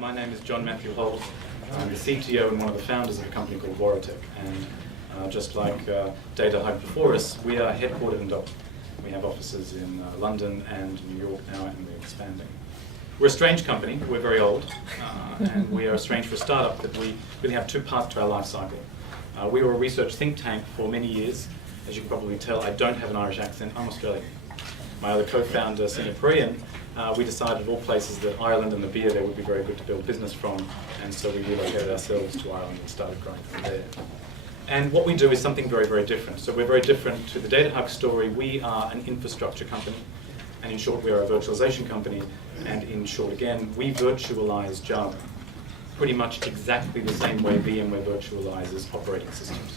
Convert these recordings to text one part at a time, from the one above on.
My name is John Matthew Holt. I'm the CTO and one of the founders of a company called Waratek. And just like Data Hub before us, we are headquartered in Dublin. We have offices in London and New York now, and we're expanding. We're a strange company. We're very old, and we are strange for a startup that we really have two parts to our life cycle. We were a research think tank for many years. As you can probably tell, I don't have an Irish accent. I'm Australian. My other co-founder, Singaporean, we decided of all places that Ireland and the beer there would be very good to build business from, and so we relocated ourselves to Ireland and started growing from there. And what we do is something very, very different. So we're very different to the Data Hub story. We are an infrastructure company, and in short, we are a virtualization company, and in short again, we virtualize Java pretty much exactly the same way VMware virtualizes operating systems.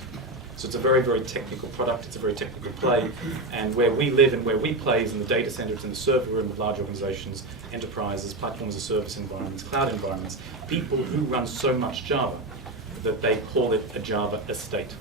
So it's a very, very technical product, it's a very technical play, and where we live and where we play is in the data centers, in the server room of large organizations, enterprises, platforms as a service environments, cloud environments, people who run so much Java that they call it a Java estate.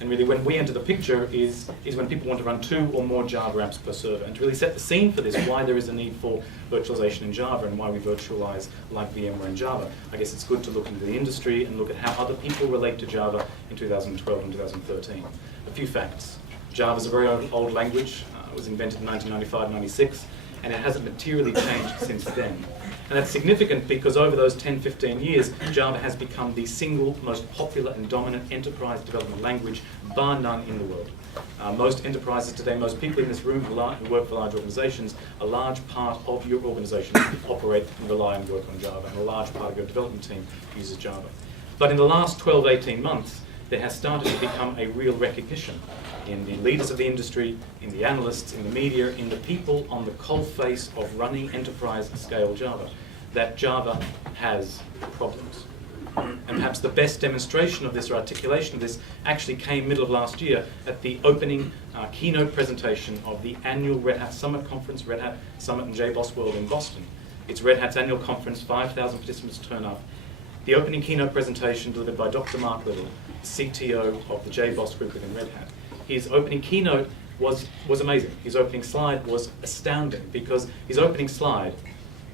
And really when we enter the picture is when people want to run 2 or more Java apps per server. And to really set the scene for this, why there is a need for virtualization in Java and why we virtualize like VMware in Java, I guess it's good to look into the industry and look at how other people relate to Java in 2012 and 2013. A few facts. Java is a very old language. It was invented in 1995-96, and it hasn't materially changed since then. And that's significant because over those 10-15 years, Java has become the single most popular and dominant enterprise development language, bar none, in the world. Most enterprises today, most people in this room who work for large organizations, a large part of your organization operate and rely and work on Java, and a large part of your development team uses Java. But in the last 12-18 months, there has started to become a real recognition in the leaders of the industry, in the analysts, in the media, in the people on the coalface of running enterprise-scale Java, that Java has problems. And perhaps the best demonstration of this or articulation of this actually came middle of last year at the opening keynote presentation of the annual Red Hat Summit Conference, Red Hat Summit and JBoss World in Boston. It's Red Hat's annual conference, 5,000 participants turn up. The opening keynote presentation delivered by Dr. Mark Little, CTO of the JBoss group within Red Hat. His opening keynote was amazing. His opening slide was astounding because his opening slide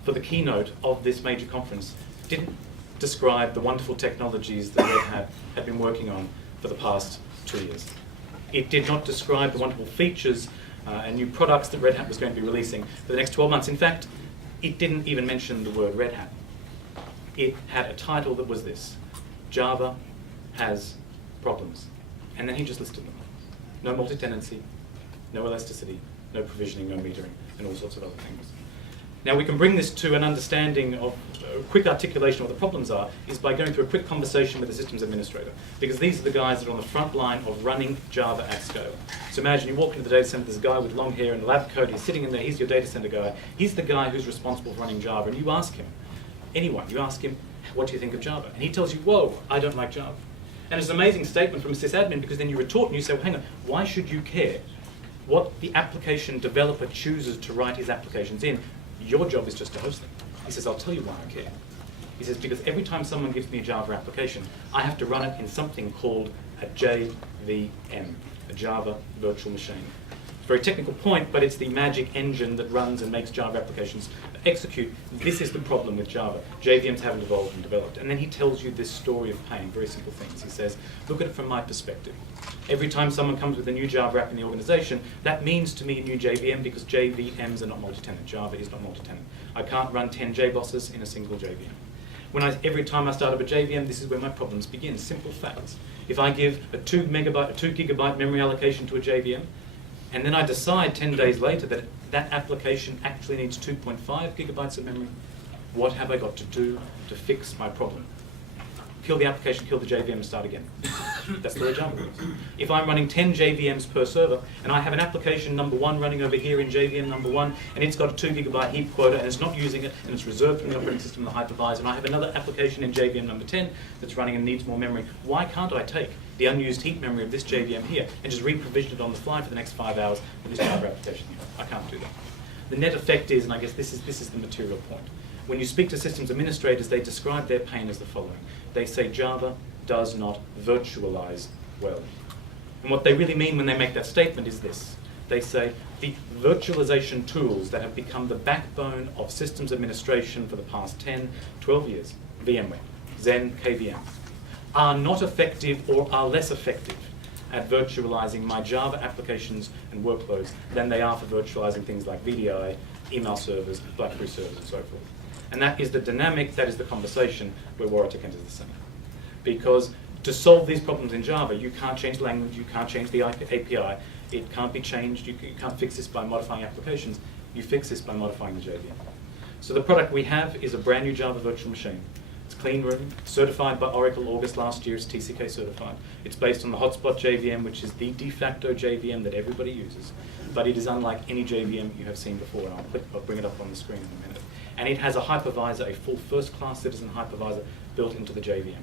for the keynote of this major conference didn't describe the wonderful technologies that Red Hat had been working on for the past 2 years. It did not describe the wonderful features and new products that Red Hat was going to be releasing for the next 12 months. In fact, it didn't even mention the word Red Hat. It had a title that was this: Java has problems. And then he just listed them. No multi-tenancy, no elasticity, no provisioning, no metering, and all sorts of other things. Now we can bring this to an understanding of a quick articulation of what the problems are is by going through a quick conversation with the systems administrator, because these are the guys that are on the front line of running Java at scale. So imagine you walk into the data center, there's a guy with long hair and a lab coat, he's sitting in there, he's your data center guy, he's the guy who's responsible for running Java, and you ask him, you ask him, what do you think of Java? And he tells you, whoa, I don't like Java. And it's an amazing statement from a sysadmin, because then you retort and you say, well, hang on, why should you care what the application developer chooses to write his applications in? Your job is just to host them. He says, I'll tell you why I care. He says, because every time someone gives me a Java application, I have to run it in something called a JVM, a Java Virtual Machine. It's a very technical point, but it's the magic engine that runs and makes Java applications execute. This is the problem with Java. JVMs haven't evolved and developed. And then he tells you this story of pain, very simple things. He says, look at it from my perspective. Every time someone comes with a new Java app in the organization, that means to me a new JVM, because JVMs are not multi-tenant. Java is not multi-tenant. I can't run 10 JBosses in a single JVM. Every time I start up a JVM, this is where my problems begin. Simple facts. If I give a 2 gigabyte memory allocation to a JVM, and then I decide 10 days later that that application actually needs 2.5 gigabytes of memory, what have I got to do to fix my problem? Kill the application, kill the JVM, and start again. That's the way Java works. If I'm running 10 JVMs per server, and I have an application number 1 running over here in JVM number 1, and it's got a 2 gigabyte heap quota, and it's not using it, and it's reserved from the operating system and the hypervisor, and I have another application in JVM number 10 that's running and needs more memory, why can't I take the unused heap memory of this JVM here and just re-provision it on the fly for the next 5 hours with this Java application here? I can't do that. The net effect is, and I guess this is the material point, when you speak to systems administrators, they describe their pain as the following. They say Java does not virtualize well. And what they really mean when they make that statement is this. they say the virtualization tools that have become the backbone of systems administration for the past 10, 12 years, VMware, Xen, KVM, are not effective or are less effective at virtualizing my Java applications and workloads than they are for virtualizing things like VDI, email servers, BlackBerry servers, and so forth. And that is the dynamic, that is the conversation where Waratek enters the scene. Because to solve these problems in Java, you can't change the language, you can't change the API, it can't be changed, you can't fix this by modifying applications, you fix this by modifying the JVM. So the product we have is a brand new Java virtual machine. It's clean room, certified by Oracle August last year, it's TCK certified. It's based on the Hotspot JVM, which is the de facto JVM that everybody uses. But it is unlike any JVM you have seen before, and I'll bring it up on the screen in a minute. And it has a hypervisor, a full first-class citizen hypervisor built into the JVM.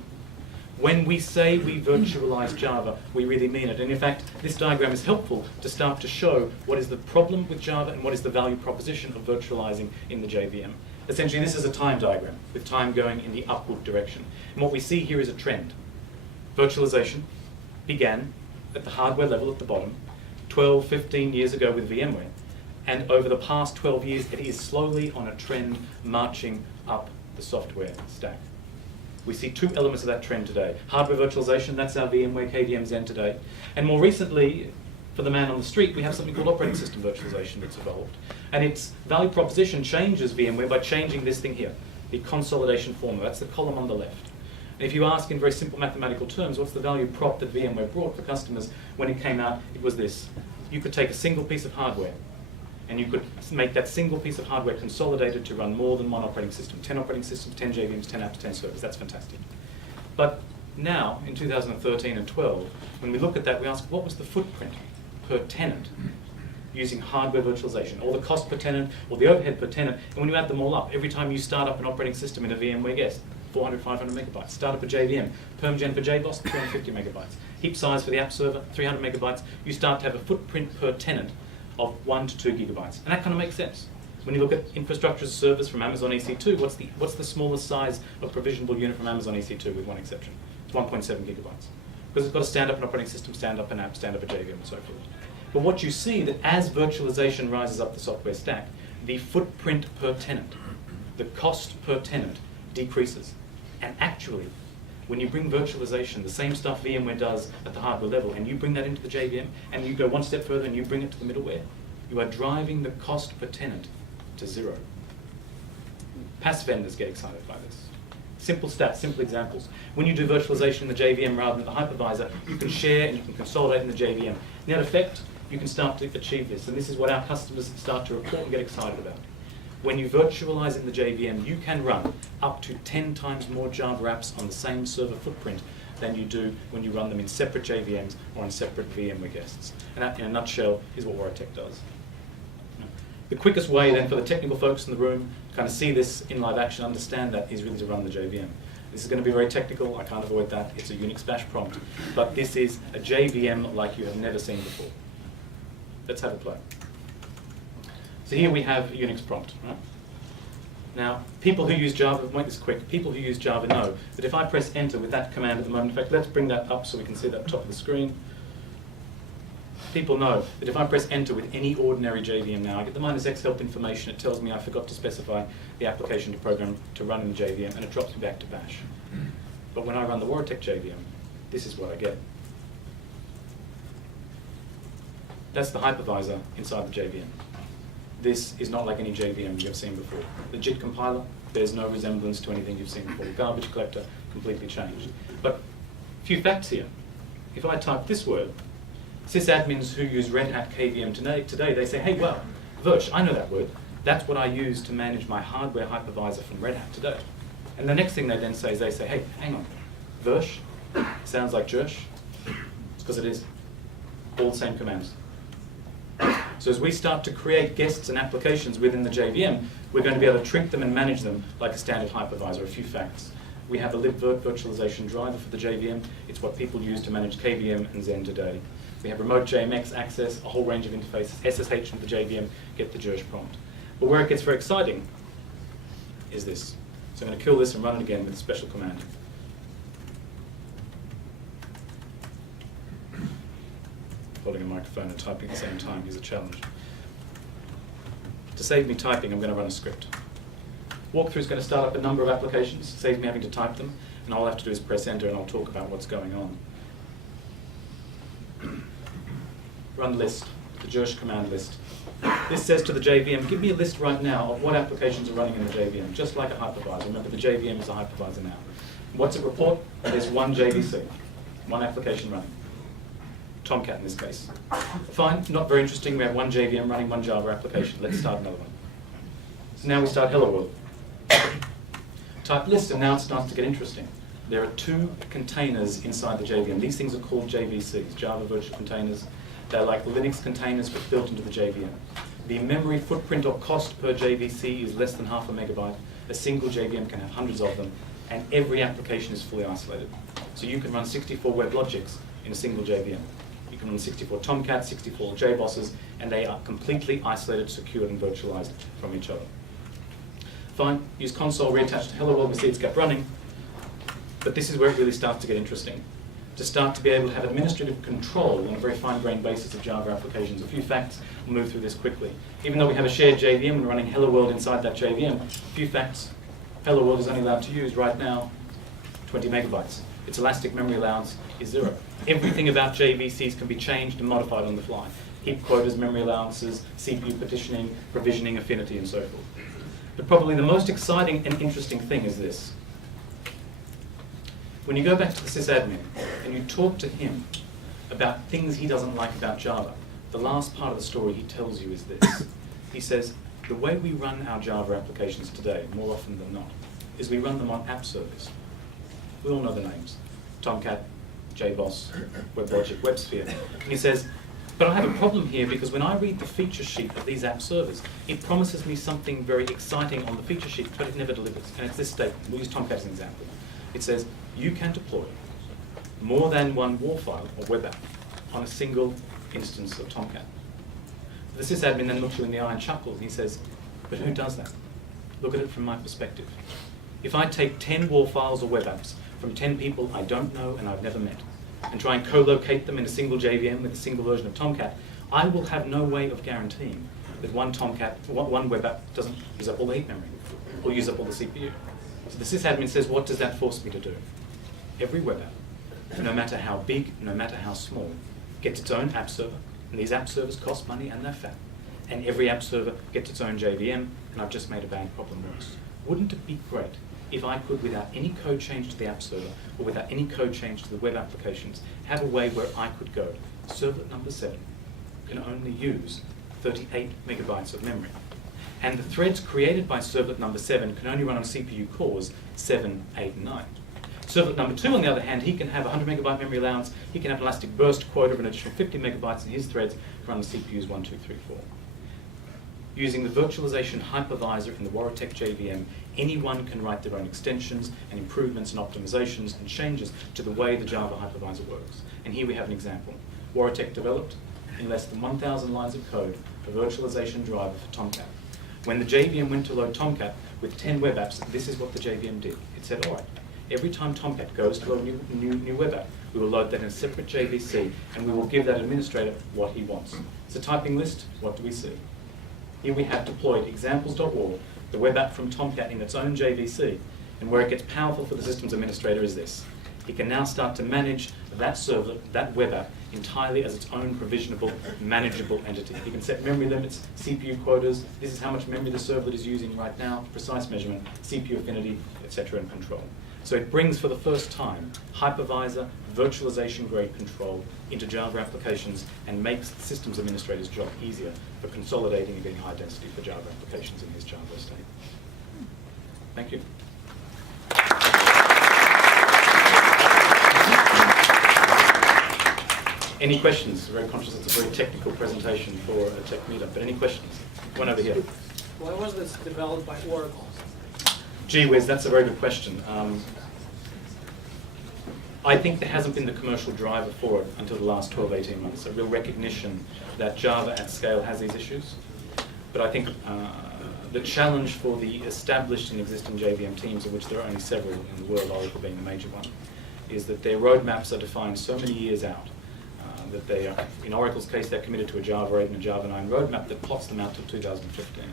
When we say we virtualize Java, we really mean it. And in fact, this diagram is helpful to start to show what is the problem with Java and what is the value proposition of virtualizing in the JVM. Essentially, this is a time diagram, with time going in the upward direction. And what we see here is a trend. Virtualization began at the hardware level at the bottom 12, 15 years ago with VMware. And over the past 12 years, it is slowly on a trend marching up the software stack. We see two elements of that trend today. Hardware virtualization, that's our VMware KVM Xen today. And more recently, for the man on the street, we have something called operating system virtualization that's evolved. And its value proposition changes VMware by changing this thing here, the consolidation formula. That's the column on the left. And if you ask in very simple mathematical terms, what's the value prop that VMware brought for customers when it came out, it was this. You could take a single piece of hardware, and you could make that single piece of hardware consolidated to run more than one operating system. 10 operating systems, 10 JVMs, 10 apps, 10 servers. That's fantastic. But now, in 2013 and 12, when we look at that, we ask, what was the footprint per tenant using hardware virtualization, or the cost per tenant, or the overhead per tenant? And when you add them all up, every time you start up an operating system in a VMware guest, 400, 500 megabytes. Start up a JVM, PermGen for JBoss, 250 megabytes. Heap size for the app server, 300 megabytes. You start to have a footprint per tenant of 1 to 2 gigabytes. And that kind of makes sense. When you look at infrastructure as a service from Amazon EC2, what's the smallest size of provisionable unit from Amazon EC2 with one exception? It's 1.7 gigabytes. Because it's got to stand up an operating system, stand up an app, stand up a JVM, and so forth. But what you see that as virtualization rises up the software stack, the footprint per tenant, the cost per tenant decreases. And actually, when you bring virtualization, the same stuff VMware does at the hardware level, and you bring that into the JVM, and you go one step further and you bring it to the middleware, you are driving the cost per tenant to zero. PaaS vendors get excited by this. Simple stats, simple examples. When you do virtualization in the JVM rather than the hypervisor, you can share and you can consolidate in the JVM. Net effect, you can start to achieve this, and this is what our customers start to report and get excited about. When you virtualize in the JVM, you can run up to 10 times more Java apps on the same server footprint than you do when you run them in separate JVMs or on separate VMware guests. And that, in a nutshell, is what Waratek does. The quickest way then for the technical folks in the room to kind of see this in live action, understand that, is really to run the JVM. This is going to be very technical, I can't avoid that. It's a Unix bash prompt. But this is a JVM like you have never seen before. Let's have a play. So here we have a Unix prompt. Right? Now, people who use Java, I'll make this quick, people who use Java know that if I press enter with that command at the moment, in fact, let's bring that up so we can see that top of the screen. People know that if I press enter with any ordinary JVM now, I get the -x help information. It tells me I forgot to specify the application to program to run in the JVM, and it drops me back to bash. But when I run the Warratek JVM, this is what I get. That's the hypervisor inside the JVM. This is not like any JVM you've seen before. The JIT compiler, there's no resemblance to anything you've seen before. The garbage collector, completely changed. But a few facts here. If I type this word, sysadmins who use Red Hat KVM today, they say, hey, well, Virch, I know that word. That's what I use to manage my hardware hypervisor from Red Hat today. And the next thing they then say is they say, hey, hang on, Virch sounds like Jersh. It's because it is. All the same commands. So as we start to create guests and applications within the JVM, we're going to be able to treat them and manage them like a standard hypervisor. A few facts. We have a libvirt virtualization driver for the JVM. It's what people use to manage KVM and Xen today. We have remote JMX access, a whole range of interfaces, SSH into the JVM, get the Jersh prompt. But where it gets very exciting is this. So I'm going to kill this and run it again with a special command. holding a microphone and typing at the same time is a challenge. To save me typing, I'm going to run a script. Walkthrough is going to start up a number of applications, saves me having to type them, and all I have to do is press enter and I'll talk about what's going on. Run list, the JaaS command list. This says to the JVM, give me a list right now of what applications are running in the JVM, just like a hypervisor. Remember, the JVM is a hypervisor now. What's it report? There's one JVC, one application running. Tomcat in this case. Fine, not very interesting. We have one JVM running one Java application. Let's start another one. So now we start Hello World. Type list, and now it starts to get interesting. There are two containers inside the JVM. These things are called JVCs, Java Virtual Containers. They're like Linux containers but built into the JVM. The memory footprint or cost per JVC is less than half a megabyte. A single JVM can have hundreds of them, and every application is fully isolated. So you can run 64 WebLogics in a single JVM. You can run 64 Tomcats, 64 JBosses, and they are completely isolated, secured, and virtualized from each other. Fine, use console, reattach to Hello World, we see it's kept running, but this is where it really starts to get interesting. To start to be able to have administrative control on a very fine-grained basis of Java applications. A few facts, we'll move through this quickly. Even though we have a shared JVM and we're running Hello World inside that JVM, a few facts. Hello World is only allowed to use right now 20 megabytes. Its elastic memory allowance is 0. Everything about JVCs can be changed and modified on the fly. Heap quotas, memory allowances, CPU partitioning, provisioning, affinity, and so forth. But probably the most exciting and interesting thing is this. When you go back to the sysadmin and you talk to him about things he doesn't like about Java, the last part of the story he tells you is this. He says, the way we run our Java applications today, more often than not, is we run them on app servers. We all know the names. Tomcat, JBoss, WebLogic, WebSphere. And he says, but I have a problem here because when I read the feature sheet of these app servers, it promises me something very exciting on the feature sheet, but it never delivers. And it's this statement. We'll use Tomcat as an example. It says, you can deploy more than one WAR file or web app on a single instance of Tomcat. The sysadmin then looks you in the eye and chuckles, and he says, but who does that? Look at it from my perspective. If I take 10 WAR files or web apps from 10 people I don't know and I've never met, and try and co-locate them in a single JVM with a single version of Tomcat, I will have no way of guaranteeing that one web app doesn't use up all the heap memory or use up all the CPU. So the sysadmin says, what does that force me to do? Every web app, no matter how big, no matter how small, gets its own app server, and these app servers cost money and they're fat. And every app server gets its own JVM, and I've just made a bad problem worse. Wouldn't it be great if I could, without any code change to the app server, or without any code change to the web applications, have a way where I could go, servlet number 7 can only use 38 megabytes of memory. And the threads created by servlet number 7 can only run on CPU cores 7, 8, and 9. Servlet number 2, on the other hand, he can have 100 megabyte memory allowance, he can have an elastic burst quota of an additional 50 megabytes in his threads to run the CPUs 1, 2, 3, 4. Using the virtualization hypervisor in the Waratek JVM, anyone can write their own extensions and improvements and optimizations and changes to the way the Java hypervisor works. And here we have an example. Waratek developed in less than 1,000 lines of code a virtualization driver for Tomcat. When the JVM went to load Tomcat with 10 web apps, this is what the JVM did. It said, all right, every time Tomcat goes to load a new web app, we will load that in a separate JVC, and we will give that administrator what he wants. It's a typing list. What do we see? Here we have deployed examples.war, the web app from Tomcat in its own JVC, and where it gets powerful for the systems administrator is this. He can now start to manage that servlet, that web app, entirely as its own provisionable, manageable entity. He can set memory limits, CPU quotas, this is how much memory the servlet is using right now, precise measurement, CPU affinity, etc., and control. So it brings, for the first time, hypervisor, virtualization-grade control into Java applications and makes the systems administrator's job easier for consolidating and getting high density for Java applications in his Java estate. Thank you. Any questions? Very conscious it's a very technical presentation for a tech meetup, but any questions? One over here. Why was this developed by Oracle? Gee whiz, that's a very good question. I think there hasn't been the commercial driver for it until the last 12, 18 months, a real recognition that Java at scale has these issues. But I think the challenge for the established and existing JVM teams, of which there are only several in the world, Oracle being the major one, is that their roadmaps are defined so many years out that they are, in Oracle's case, they're committed to a Java 8 and a Java 9 roadmap that plots them out to 2015.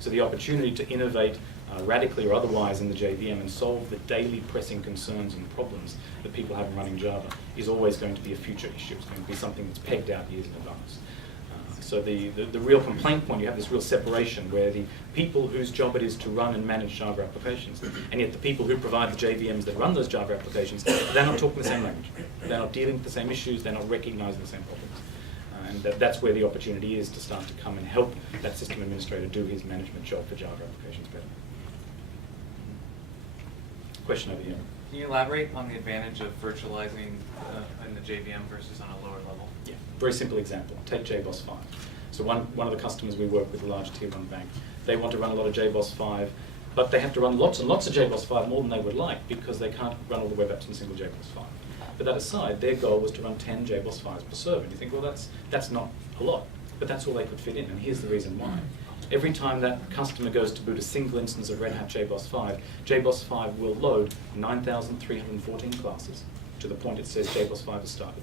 So the opportunity to innovate radically or otherwise in the JVM and solve the daily pressing concerns and problems that people have in running Java is always going to be a future issue. It's going to be something that's pegged out years in advance. So the real complaint point, you have this real separation where the people whose job it is to run and manage Java applications, and yet the people who provide the JVMs that run those Java applications, they're not talking the same language. They're not dealing with the same issues, they're not recognizing the same problems. And that's where the opportunity is to start to come and help that system administrator do his management job for Java applications better. Question over here. Can you elaborate on the advantage of virtualizing in the JVM versus on a lower level? Yeah, very simple example. Take JBoss 5. So one of the customers we work with, a large tier 1 bank, they want to run a lot of JBoss 5, but they have to run lots and lots of JBoss 5, more than they would like, because they can't run all the web apps in a single JBoss 5. But that aside, their goal was to run 10 JBoss 5s per server. And you think, well, that's not a lot, but that's all they could fit in, and here's the reason why. Every time that customer goes to boot a single instance of Red Hat JBoss 5 will load 9,314 classes to the point it says JBoss 5 has started.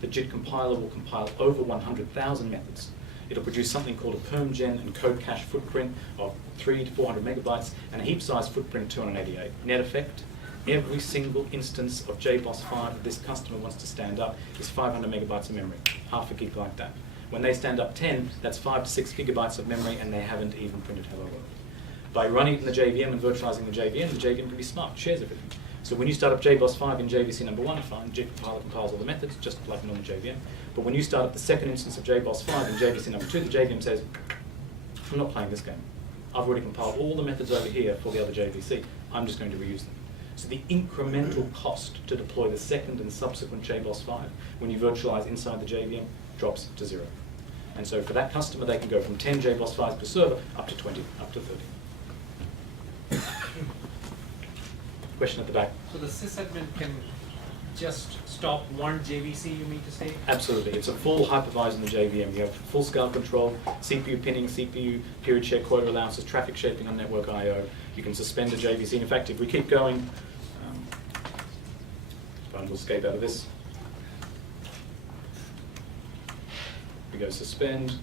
The JIT compiler will compile over 100,000 methods. It'll produce something called a permgen and code cache footprint of 300 to 400 megabytes and a heap size footprint 288. Net effect, every single instance of JBoss 5 that this customer wants to stand up is 500 megabytes of memory, half a gig like that. When they stand up 10, that's 5 to 6 gigabytes of memory, and they haven't even printed hello world. By running it in the JVM and virtualizing the JVM can be smart, shares everything. So when you start up JBoss 5 in JVC number 1, fine, JIT compiler compiles all the methods, just like a normal JVM. But when you start up the second instance of JBoss 5 in JVC number 2, the JVM says, I'm not playing this game. I've already compiled all the methods over here for the other JVC. I'm just going to reuse them. So the incremental cost to deploy the second and subsequent JBoss 5 when you virtualize inside the JVM drops to 0. And so for that customer, they can go from 10 JBoss 5s per server up to 20, up to 30. Question at the back. So the sysadmin can just stop one JVC, you mean to say? Absolutely. It's a full hypervisor in the JVM. You have full scale control, CPU pinning, CPU period share quota allowances, traffic shaping on network I/O. You can suspend a JVC. In fact, if we keep going, we'll escape out of this. We go suspend.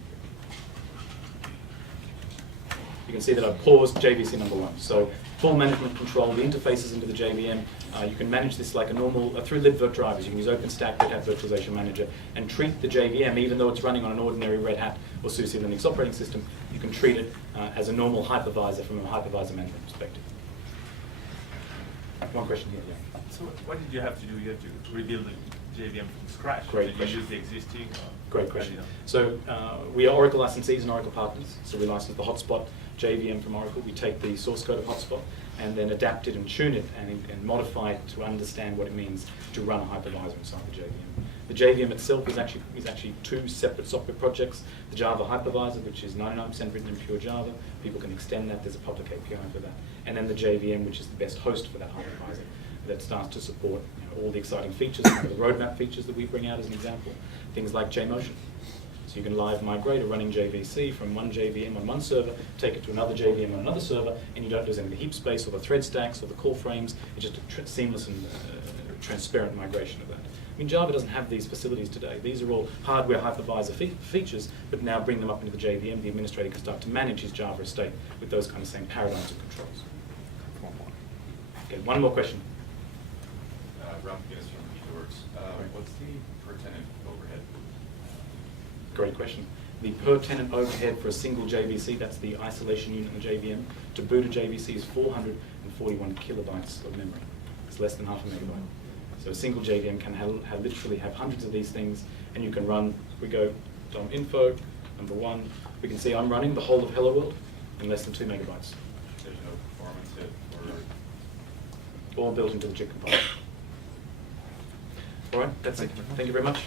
You can see that I've paused JVC number 1. So full management control, the interfaces into the JVM. You can manage this like a normal, through libvirt drivers. You can use OpenStack, Red Hat Virtualization Manager, and treat the JVM, even though it's running on an ordinary Red Hat or SUSE Linux operating system, you can treat it as a normal hypervisor from a hypervisor management perspective. One question here, yeah. So what did you have to do? You had to rebuild the JVM from scratch? Great Did question. you use the existing? Great question. So we are Oracle licensees and Oracle partners. So we license the Hotspot JVM from Oracle. We take the source code of Hotspot and then adapt it and tune it and modify it to understand what it means to run a hypervisor inside the JVM. The JVM itself is actually 2 separate software projects. The Java hypervisor, which is 99% written in pure Java. People can extend that. There's a public API for that. And then the JVM, which is the best host for that hypervisor, that starts to support all the exciting features, the roadmap features that we bring out as an example. Things like JMotion. So you can live migrate a running JVC from one JVM on one server, take it to another JVM on another server, and you don't lose any of the heap space or the thread stacks or the call frames. It's just a seamless and transparent migration of that. I mean, Java doesn't have these facilities today. These are all hardware hypervisor features, but now bring them up into the JVM, the administrator can start to manage his Java estate with those kind of same paradigms of controls. Okay, one more question. Ralph Guinness from Keywords. What's the per tenant overhead? Great question. The per tenant overhead for a single JVC, that's the isolation unit in the JVM, to boot a JVC is 441 kilobytes of memory. It's less than half a megabyte. So a single JVM can literally have hundreds of these things, and you can run, we go DOM info, number 1, we can see I'm running the whole of Hello World in less than 2 megabytes. There's no performance hit or... All built into the JIT compiler. All right, that's it. Thank you very much.